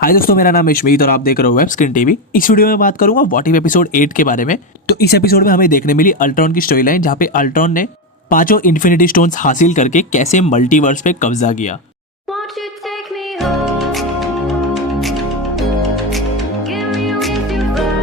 हाय दोस्तों, मेरा नाम इशमीत और आप देख रहे हो वेब स्क्रीन टीवी। इस वीडियो में बात करूंगा व्हाट इफ एपिसोड 8 के बारे में। तो इस एपिसोड में हमें देखने मिली अल्ट्रॉन की स्टोरी लाइन, जहाँ पे अल्ट्रॉन ने पांचों इन्फिनिटी स्टोन्स हासिल करके कैसे मल्टीवर्स पे कब्जा किया। Won't you take me home? Give me wings to fly.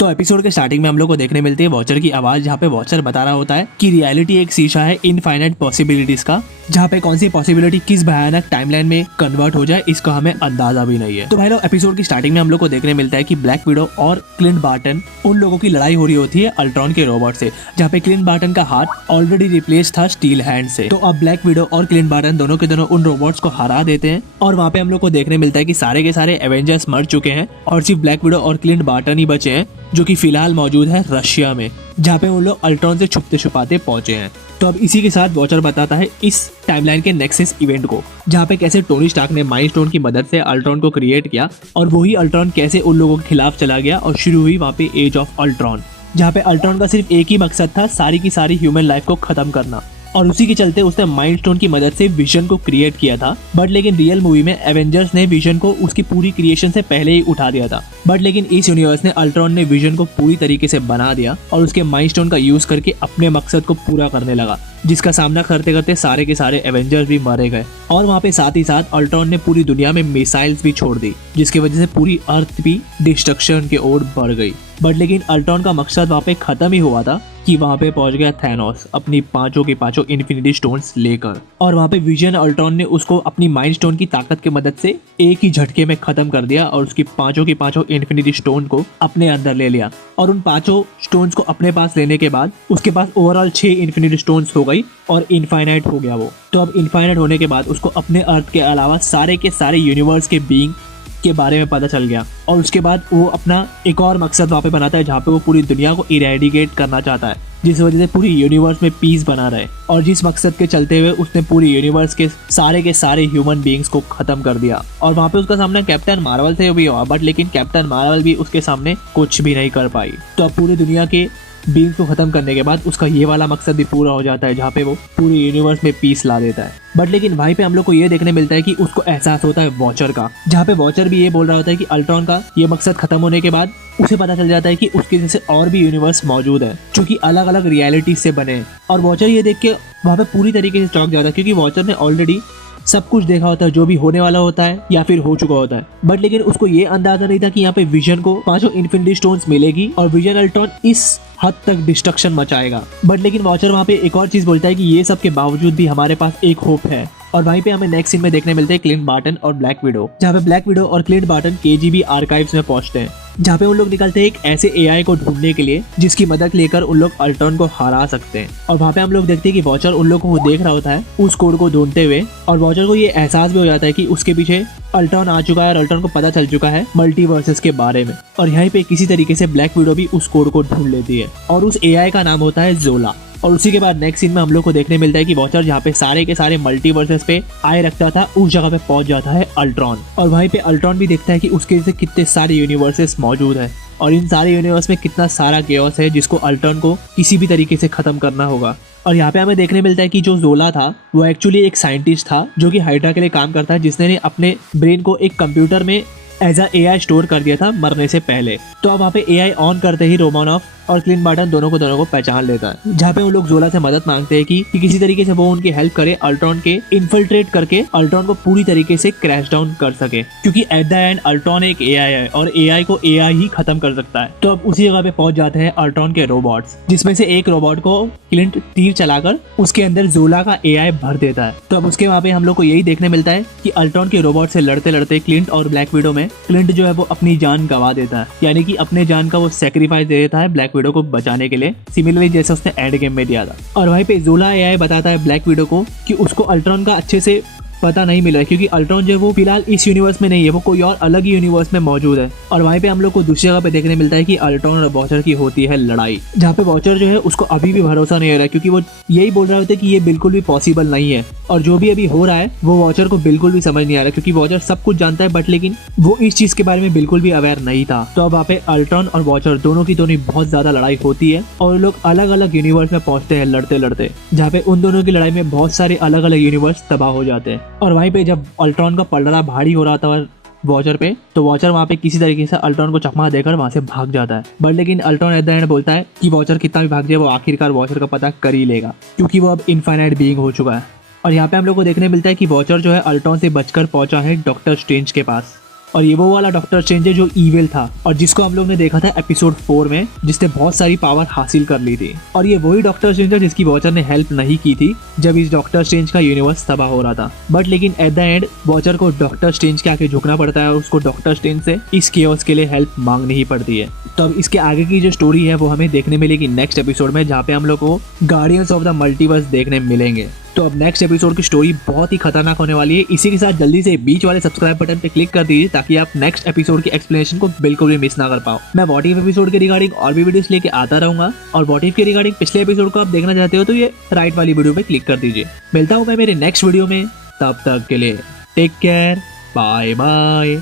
तो एपिसोड के स्टार्टिंग में हम लोग को देखने मिलती है वॉचर की आवाज, जहाँ पे वॉचर बता रहा होता है कि रियलिटी एक शीशा है इनफाइनाइट पॉसिबिलिटीज का, जहाँ पे कौन सी पॉसिबिलिटी किस भयानक टाइमलाइन में कन्वर्ट हो जाए इसका हमें अंदाजा भी नहीं है। तो भाई लोग, एपिसोड की स्टार्टिंग में हम लोग को देखने मिलता है कि ब्लैक विडो और क्लिंट बार्टन उन लोगों की लड़ाई हो रही होती है अल्ट्रॉन के रोबोट से, जहाँ पे क्लिंट बार्टन का हाथ ऑलरेडी रिप्लेस था स्टील हैंड से। तो अब ब्लैक विडो और क्लिंट बार्टन दोनों के दोनों उन रोबोट्स को हरा देते हैं और वहाँ पे हम लोग को देखने मिलता है कि सारे के सारे एवेंजर्स मर चुके हैं और सिर्फ ब्लैक विडो और क्लिंट बार्टन ही बचे हैं, जो कि फिलहाल मौजूद है रशिया में, जहाँ पे उन लोग अल्ट्रॉन से छुपते छुपाते पहुंचे हैं। तो अब इसी के साथ वॉचर बताता है इस टाइमलाइन के नेक्सस इवेंट को, जहाँ पे कैसे टोनी स्टार्क ने माइंड स्टोन की मदद से अल्ट्रॉन को क्रिएट किया और वही अल्ट्रॉन कैसे उन लोगों के खिलाफ चला गया और शुरू हुई वहाँ पे एज ऑफ अल्ट्रॉन, जहाँ पे अल्ट्रॉन का सिर्फ एक ही मकसद था, सारी की सारी ह्यूमन लाइफ को खत्म करना। और उसी के चलते उसने माइंड स्टोन की मदद से विजन को क्रिएट किया था। बट लेकिन रियल मूवी में एवेंजर्स ने विजन को उसकी पूरी क्रिएशन से पहले ही उठा दिया था। बट लेकिन इस यूनिवर्स ने अल्ट्रॉन ने विजन को पूरी तरीके से बना दिया और उसके माइंड स्टोन का यूज करके अपने मकसद को पूरा करने लगा, जिसका सामना करते करते सारे के सारे एवेंजर्स भी मारे गए। और वहाँ पे साथ ही साथ अल्ट्रॉन ने पूरी दुनिया में मिसाइल्स भी छोड़ दी, जिसकी वजह से पूरी अर्थ भी डिस्ट्रक्शन की ओर बढ़ गई। बट लेकिन अल्ट्रॉन का मकसद वहाँ पे खत्म ही हुआ था कि वहाँ पे पहुंच गया थैनोस अपनी पांचों के पांचों इन्फिनिटी स्टोन्स लेकर, और वहाँ पे विजन अल्ट्रॉन ने उसको अपनी माइंड स्टोन की ताकत की मदद से एक ही झटके में खत्म कर दिया और उसकी पांचों की पांचों इन्फिनिटी स्टोन को अपने अंदर ले लिया। और उन पांचों स्टोन्स को अपने पास लेने के बाद उसके पास ओवरऑल 6 इन्फिनिटी स्टोन्स हो गई और इनफाइनाइट हो गया वो। तो अब इनफाइनाइट होने के बाद उसको अपने अर्थ के अलावा सारे के सारे यूनिवर्स के बीइंग के बारे में पता चल गया और उसके बाद वो अपना एक और मकसद वहाँ पे बनाता है, जहाँ पे वो पूरी दुनिया को इरेडिकेट करना चाहता है, जिस वजह से पूरी यूनिवर्स में पीस बना रहे। और जिस मकसद के चलते हुए उसने पूरी यूनिवर्स के सारे ह्यूमन बीइंग्स को खत्म कर दिया। और वहाँ पे उसका सामना कैप्टन मार्वल से भी हुआ, बट लेकिन कैप्टन मार्वल भी उसके सामने कुछ भी नहीं कर पाई। तो अब पूरी दुनिया के बीइंग्स को खत्म करने के बाद उसका ये वाला मकसद भी पूरा हो जाता है, जहाँ पे वो पूरी यूनिवर्स में पीस ला देता है। बट लेकिन वहीं पे हम लोग को ये देखने मिलता है कि उसको एहसास होता है वॉचर का, जहाँ पे वॉचर भी ये बोल रहा होता है कि अल्ट्रॉन का ये मकसद खत्म होने के बाद उसे पता चल जाता है कि उसके जैसे और भी यूनिवर्स मौजूद है, जो कि अलग अलग रियलिटी से बने हैं। और वॉचर ये देख के वहाँ पे पूरी तरीके से चौंक जाता है, क्योंकि वॉचर ने ऑलरेडी सब कुछ देखा होता है, जो भी होने वाला होता है या फिर हो चुका होता है। बट लेकिन उसको ये अंदाजा नहीं था कि यहाँ पे विजन को पांचों इन्फिनिटी स्टोन्स मिलेगी और विजन अल्ट्रॉन इस हद तक डिस्ट्रक्शन मचाएगा। बट लेकिन वॉचर वहाँ पे एक और चीज बोलता है कि ये सब के बावजूद भी हमारे पास एक होप है। और वहीं पे हमें नेक्स्ट सीन में देखने मिलते हैं क्लिंट बार्टन और ब्लैक विडो, जहाँ पे ब्लैक विडो और क्लिंट बार्टन केजीबी आर्काइव्स में पहुंचते हैं, जहाँ पे उन लोग निकलते हैं एक ऐसे एआई को ढूंढने के लिए जिसकी मदद लेकर उन लोग अल्ट्रॉन को हरा सकते हैं। और वहाँ पे हम लोग देखते हैं कि वॉचर उन लोगों को देख रहा होता है उस कोड को ढूंढते हुए, और वॉचर को ये एहसास भी हो जाता है कि उसके पीछे अल्ट्रॉन आ चुका है और अल्ट्रॉन को पता चल चुका है मल्टीवर्सेस के बारे में। और यहीं पे किसी तरीके से ब्लैक विडो भी उस कोड को ढूंढ लेती है और उस एआई का नाम होता है जोला। और उसी के बाद नेक्स्ट सीन में हम लोग को देखने मिलता है कि वॉचर जहाँ पे सारे के सारे मल्टीवर्सेस पे आए रखता था, उस जगह पे पहुंच जाता है अल्ट्रॉन। और वहीं पे अल्ट्रॉन भी देखता है कि उसके जैसे कितने सारे यूनिवर्सेस मौजूद है और इन सारे यूनिवर्स में कितना सारा केओस है, जिसको अल्ट्रॉन को किसी भी तरीके से खत्म करना होगा। और यहाँ पे हमें देखने मिलता है कि जो जोला था वो एक्चुअली एक साइंटिस्ट था, जो कि हाइड्रा के लिए काम करता है, जिसने अपने ब्रेन को एक कंप्यूटर में एज अ एआई स्टोर कर दिया था मरने से पहले। तो अब वहाँ पे एआई ऑन करते ही रोमानॉफ और क्लिंट बार्टन दोनों को पहचान लेता है, जहाँ पे वो लोग जोला से मदद मांगते हैं कि किसी तरीके से वो उनकी हेल्प करे अल्ट्रॉन के इन्फिल्ट्रेट करके अल्ट्रॉन को पूरी तरीके से क्रैश डाउन कर सके, क्योंकि एट द एंड अल्ट्रॉन एक एआई है और एआई को एआई ही खत्म कर सकता है। तो अब उसी जगह पे पहुंच जाते हैं अल्ट्रॉन के रोबोट्स, जिसमें से एक रोबोट को क्लिंट तीर चलाकर उसके अंदर जोला का एआई भर देता है। तो अब उसके वहाँ पे हम लोग को यही देखने मिलता है कि अल्ट्रॉन के रोबोट से लड़ते लड़ते क्लिंट और ब्लैक विडो में क्लिंट जो है वो अपनी जान गंवा देता है, यानी कि अपने जान का वो सेक्रीफाइस दे देता है ब्लैक विडो को बचाने के लिए, सिमिलरली जैसे उसने एंड गेम में दिया था। और वहीं पे जोला एआई बताता है ब्लैक विडो को कि उसको अल्ट्रॉन का अच्छे से पता नहीं मिला है, क्योंकि अल्ट्रॉन जो है वो फिलहाल इस यूनिवर्स में नहीं है, वो कोई और अलग ही यूनिवर्स में मौजूद है। और वहीं पे हम लोग को दूसरी जगह पे देखने मिलता है कि अल्ट्रॉन और वॉचर की होती है लड़ाई, जहाँ पे वॉचर जो है उसको अभी भी भरोसा नहीं हो रहा है, क्योंकि वो यही बोल रहा होता है कि ये बिल्कुल भी पॉसिबल नहीं है। और जो भी अभी हो रहा है वो वॉचर को बिल्कुल भी समझ नहीं आ रहा, क्योंकि वॉचर सब कुछ जानता है, बट लेकिन वो इस चीज के बारे में बिल्कुल भी अवेयर नहीं था। तो अब वहाँ पे अल्ट्रॉन और वॉचर दोनों की बहुत ज्यादा लड़ाई होती है और लोग अलग अलग यूनिवर्स में पहुंचते हैं लड़ते लड़ते, जहाँ पे उन दोनों की लड़ाई में बहुत सारे अलग अलग यूनिवर्स तबाह हो जाते हैं। और वहीं पे जब अल्ट्रॉन का पलड़ा भारी हो रहा था वॉचर पे, तो वॉचर वहाँ पे किसी तरीके से अल्ट्रॉन को चकमा देकर वहाँ से भाग जाता है। बट लेकिन अल्ट्रॉन एट द एंड बोलता है कि वॉचर कितना भी भाग जाए वो आखिरकार वॉचर का पता कर ही लेगा, क्योंकि वो अब इनफाइनाइट बीइंग हो चुका है। और यहाँ पे हम लोग को देखने मिलता है कि वॉचर जो है अल्ट्रॉन से बचकर पहुंचा है डॉक्टर स्ट्रेंज के पास। और ये वो वाला डॉक्टर स्ट्रेंज है जो ईविल था और जिसको हम लोग ने देखा था एपिसोड 4 में, जिसने बहुत सारी पावर हासिल कर ली थी। और ये वही डॉक्टर स्ट्रेंज है जिसकी वॉचर ने हेल्प नहीं की थी जब इस डॉक्टर स्ट्रेंज का यूनिवर्स तबाह हो रहा था। बट लेकिन एट द एंड वॉचर को डॉक्टर स्ट्रेंज के आगे झुकना पड़ता है और उसको डॉक्टर स्ट्रेंज से इस केओस के लिए हेल्प मांगनी ही पड़ती है। तो अब इसके आगे की जो स्टोरी है वो हमें देखने मिलेगी नेक्स्ट एपिसोड में, जहाँ पे हम लोग को गार्डियंस ऑफ द मल्टीवर्स देखने मिलेंगे। तो अब नेक्स्ट एपिसोड की स्टोरी बहुत ही खतरनाक होने वाली है। इसी के साथ जल्दी से बीच वाले सब्सक्राइब बटन पे क्लिक कर दीजिए ताकि आप नेक्स्ट एपिसोड की एक्सप्लेनेशन को बिल्कुल भी मिस ना कर पाओ। मैं व्हाट इफ एपिसोड के रिगार्डिंग और भी वीडियोस लेके आता रहूंगा, और व्हाट इफ के रिगार्डिंग पिछले एपिसोड को आप देखना चाहते हो तो ये राइट वाली वीडियो पे क्लिक कर दीजिए। मिलता हूँ मैं मेरे नेक्स्ट वीडियो में, तब तक के लिए टेक केयर, बाय बाय।